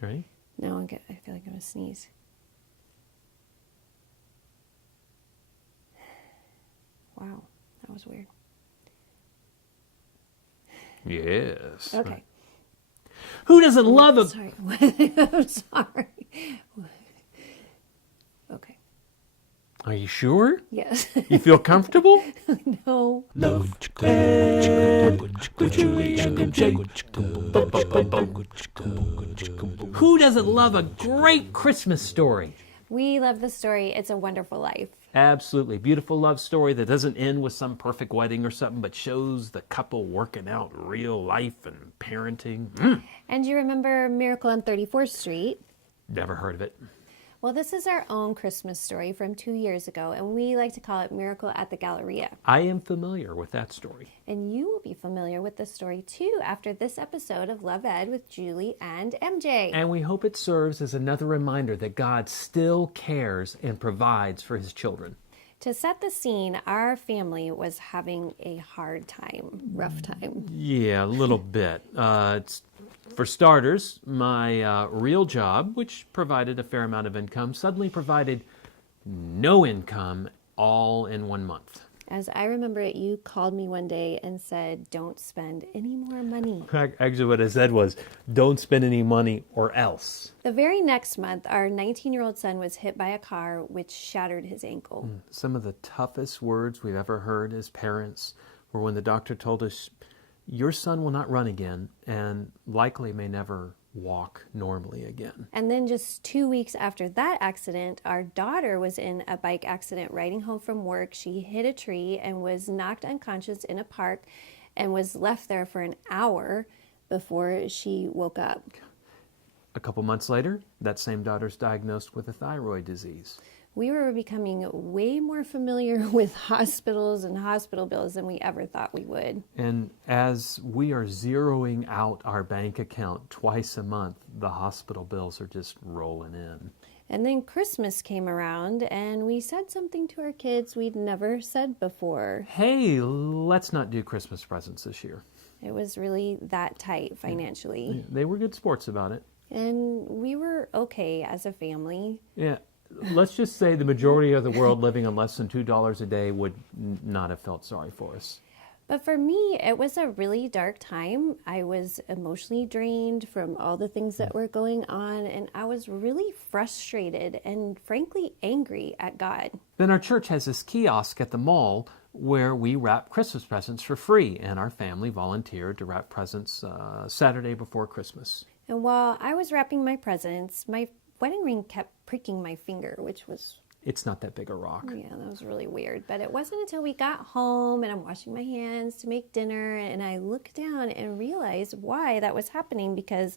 Ready? No, I feel like I'm going to sneeze. Wow, that was weird. Yes. Okay. Who doesn't love a... Sorry. I'm sorry. Okay. Are you sure? Yes. You feel comfortable? No. Love Ed with Julie and Jake. Who doesn't love a great Christmas story? We love the story, It's a Wonderful Life. Absolutely. Beautiful love story that doesn't end with some perfect wedding or something, but shows the couple working out real life and parenting. And you remember Miracle on 34th Street? Never heard of it. Well, this is our own Christmas story from 2 years ago, and we like to call it Miracle at the Galleria. I am familiar with that story. And you will be familiar with the story too after this episode of Love Ed with Julie and MJ. And we hope it serves as another reminder that God still cares and provides for his children. To set the scene, our family was having a hard time, rough time. Yeah, a little bit. For starters, my real job, which provided a fair amount of income, suddenly provided no income all in 1 month. As I remember it, you called me one day and said, don't spend any more money. Actually, what I said was, don't spend any money or else. The very next month, our 19-year-old son was hit by a car, which shattered his ankle. Some of the toughest words we've ever heard as parents were when the doctor told us, your son will not run again and likely may never walk normally again. And then just 2 weeks after that accident, our daughter was in a bike accident riding home from work. She hit a tree and was knocked unconscious in a park and was left there for an hour before she woke up. A couple months later, that same daughter's diagnosed with a thyroid disease. We were becoming way more familiar with hospitals and hospital bills than we ever thought we would. And as we are zeroing out our bank account twice a month, the hospital bills are just rolling in. And then Christmas came around and we said something to our kids we'd never said before. Hey, let's not do Christmas presents this year. It was really that tight financially. They were good sports about it. And we were okay as a family. Yeah. Let's just say the majority of the world living on less than $2 a day would not have felt sorry for us. But for me, it was a really dark time. I was emotionally drained from all the things that were going on, and I was really frustrated and frankly angry at God. Then our church has this kiosk at the mall where we wrap Christmas presents for free, and our family volunteered to wrap presents Saturday before Christmas. And while I was wrapping my presents, my wedding ring kept pricking my finger, which was... It's not that big a rock. Yeah, that was really weird. But it wasn't until we got home and I'm washing my hands to make dinner and I looked down and realized why that was happening, because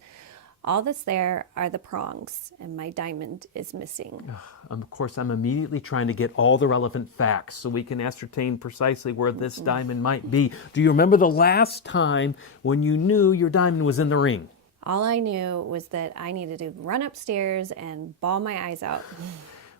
all that's there are the prongs and my diamond is missing. Of course, I'm immediately trying to get all the relevant facts so we can ascertain precisely where this diamond might be. Do you remember the last time when you knew your diamond was in the ring? All I knew was that I needed to run upstairs and bawl my eyes out.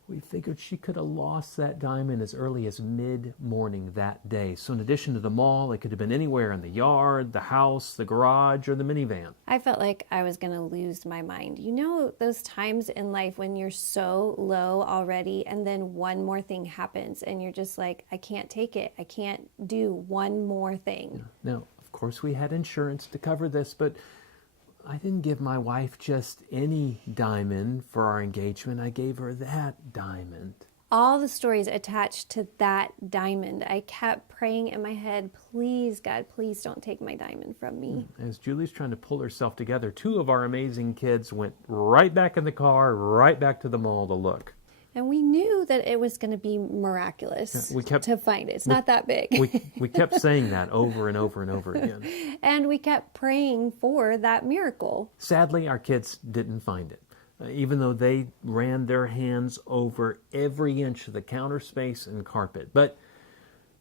We figured she could have lost that diamond as early as mid-morning that day. So in addition to the mall, it could have been anywhere in the yard, the house, the garage, or the minivan. I felt like I was going to lose my mind. You know those times in life when you're so low already and then one more thing happens and you're just like, I can't take it. I can't do one more thing. Now, of course, we had insurance to cover this, but I didn't give my wife just any diamond for our engagement. I gave her that diamond. All the stories attached to that diamond. I kept praying in my head, please, God, please don't take my diamond from me. As Julie's trying to pull herself together, two of our amazing kids went right back in the car, right back to the mall to look. And we knew that it was going to be miraculous to find it. It's not that big. We kept saying that over and over and over again. And we kept praying for that miracle. Sadly, our kids didn't find it. Even though they ran their hands over every inch of the counter space and carpet. But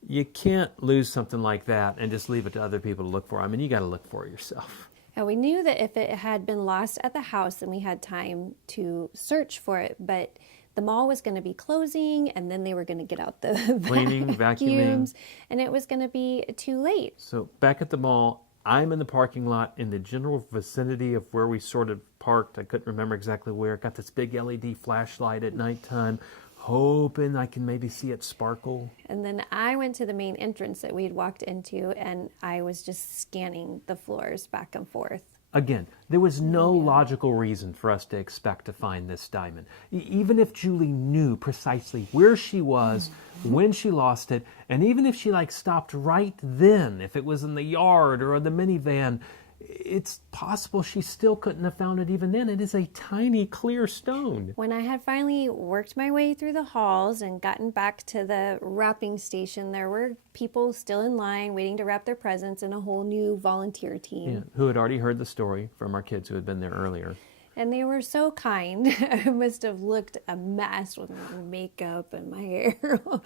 you can't lose something like that and just leave it to other people to look for. I mean, you got to look for it yourself. And we knew that if it had been lost at the house, then we had time to search for it. But the mall was going to be closing, and then they were going to get out the cleaning, vacuuming, and it was going to be too late. So back at the mall, I'm in the parking lot in the general vicinity of where we sort of parked. I couldn't remember exactly where. Got this big LED flashlight at nighttime, hoping I can maybe see it sparkle. And then I went to the main entrance that we had walked into, and I was just scanning the floors back and forth. Again, there was no logical reason for us to expect to find this diamond. Even if Julie knew precisely where she was, when she lost it, and even if she stopped right then, if it was in the yard or the minivan, it's possible she still couldn't have found it even then. It is a tiny, clear stone. When I had finally worked my way through the halls and gotten back to the wrapping station, there were people still in line waiting to wrap their presents and a whole new volunteer team. Yeah, who had already heard the story from our kids who had been there earlier. And they were so kind. I must have looked a mess with my makeup and my hair. But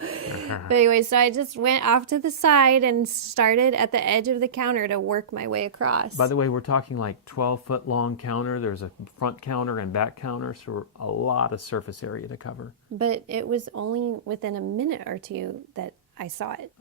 anyway, so I just went off to the side and started at the edge of the counter to work my way across. By the way, we're talking 12-foot long counter. There's a front counter and back counter, so a lot of surface area to cover. But it was only within a minute or two that I saw it.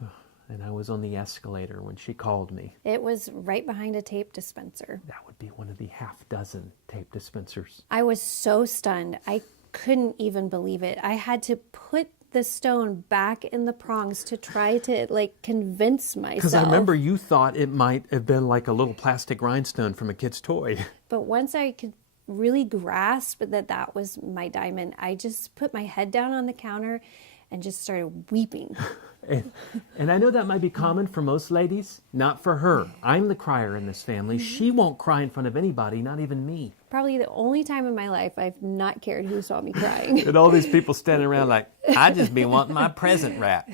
And I was on the escalator when she called me. It was right behind a tape dispenser. That would be one of the half-dozen tape dispensers. I was so stunned. I couldn't even believe it. I had to put the stone back in the prongs to try to convince myself. Because I remember you thought it might have been like a little plastic rhinestone from a kid's toy. But once I could really grasp that was my diamond, I just put my head down on the counter and just started weeping. And I know that might be common for most ladies. Not for her. I'm the crier in this family. She won't cry in front of anybody, not even me. Probably the only time in my life I've not cared who saw me crying. And all these people standing around I just be wanting my present wrapped.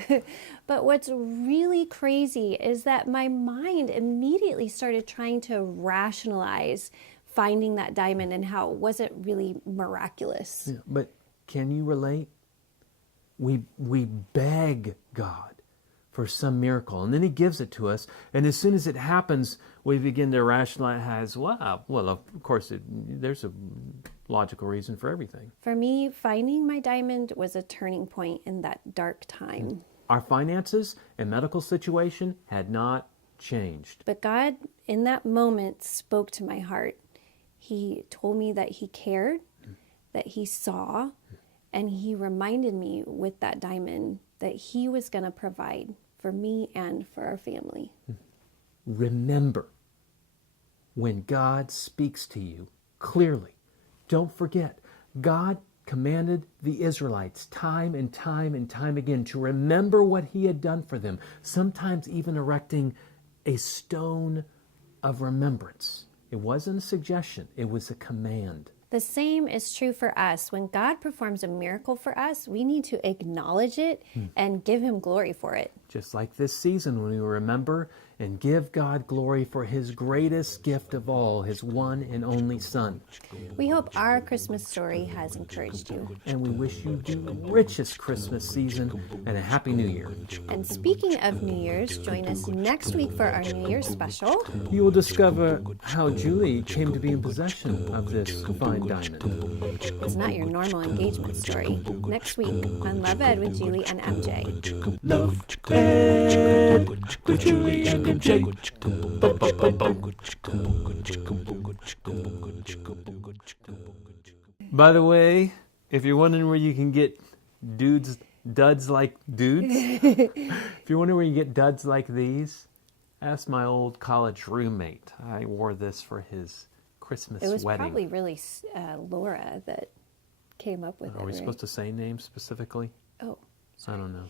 But what's really crazy is that my mind immediately started trying to rationalize finding that diamond and how it wasn't really miraculous. Yeah, but can you relate? We beg God for some miracle, and then he gives it to us, and as soon as it happens, we begin to rationalize, well, of course, there's a logical reason for everything. For me, finding my diamond was a turning point in that dark time. Our finances and medical situation had not changed. But God, in that moment, spoke to my heart. He told me that he cared, that he saw, and he reminded me with that diamond that he was going to provide for me and for our family. Remember, when God speaks to you clearly, don't forget, God commanded the Israelites time and time and time again to remember what he had done for them, sometimes even erecting a stone of remembrance. It wasn't a suggestion, it was a command. The same is true for us. When God performs a miracle for us, we need to acknowledge it and give him glory for it. Just like this season, when we remember and give God glory for his greatest gift of all, his one and only Son. We hope our Christmas story has encouraged you. And we wish you the richest Christmas season and a Happy New Year. And speaking of New Year's, join us next week for our New Year's special. You will discover how Julie came to be in possession of this fine diamond. It's not your normal engagement story. Next week on Love Ed with Julie and MJ. Love Ed with Julie and MJ. By the way, if you're wondering where you can get duds like dudes, if you're wondering where you get duds like these, ask my old college roommate. I wore this for his Christmas wedding. It was probably really Laura that came up with it. Are we supposed to say names specifically? Oh. I don't know.